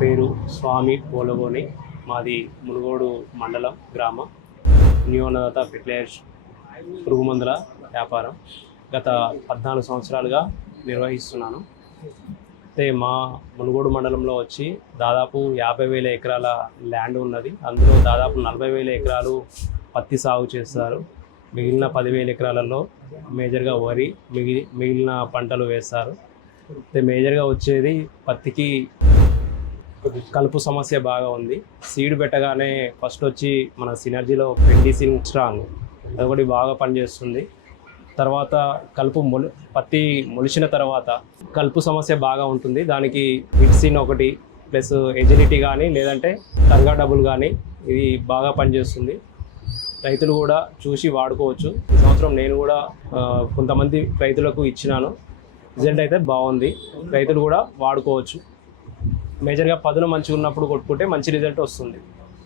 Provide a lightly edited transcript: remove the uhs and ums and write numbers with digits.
పేరు స్వామి పోలగోని. మాది మునుగోడు మండలం గ్రామం. న్యూనత ఫెర్టిలైజర్స్ పురుగు మందుల వ్యాపారం గత 14 సంవత్సరాలుగా నిర్వహిస్తున్నాను. అయితే మా మునుగోడు మండలంలో వచ్చి దాదాపు 50,000 ఎకరాల ల్యాండ్ ఉన్నది. అందులో దాదాపు 40,000 ఎకరాలు పత్తి సాగు చేస్తారు. మిగిలిన 10,000 ఎకరాలలో మేజర్గా వరి, మిగిలిన పంటలు వేస్తారు. అయితే మేజర్గా వచ్చేది పత్తికి కలుపు సమస్య బాగా ఉంది. సీడ్ పెట్టగానే ఫస్ట్ వచ్చి మన సినర్జీలో పెండిసిన్ స్ట్రాంగ్ అదొకటి బాగా పనిచేస్తుంది. తర్వాత పత్తి మొలిచిన తర్వాత కలుపు సమస్య బాగా ఉంటుంది. దానికి విట్సిన్ ఒకటి ప్లస్ ఎజిలిటీ కానీ లేదంటే టంగా డబుల్ కానీ ఇది బాగా పనిచేస్తుంది. రైతులు కూడా చూసి వాడుకోవచ్చు. ఈ సంవత్సరం నేను కూడా కొంతమంది రైతులకు ఇచ్చినాను. రిజల్ట్ అయితే బాగుంది. రైతులు కూడా వాడుకోవచ్చు. మేజర్గా పదును మంచిగా ఉన్నప్పుడు కొట్టుకుంటే మంచి రిజల్ట్ వస్తుంది.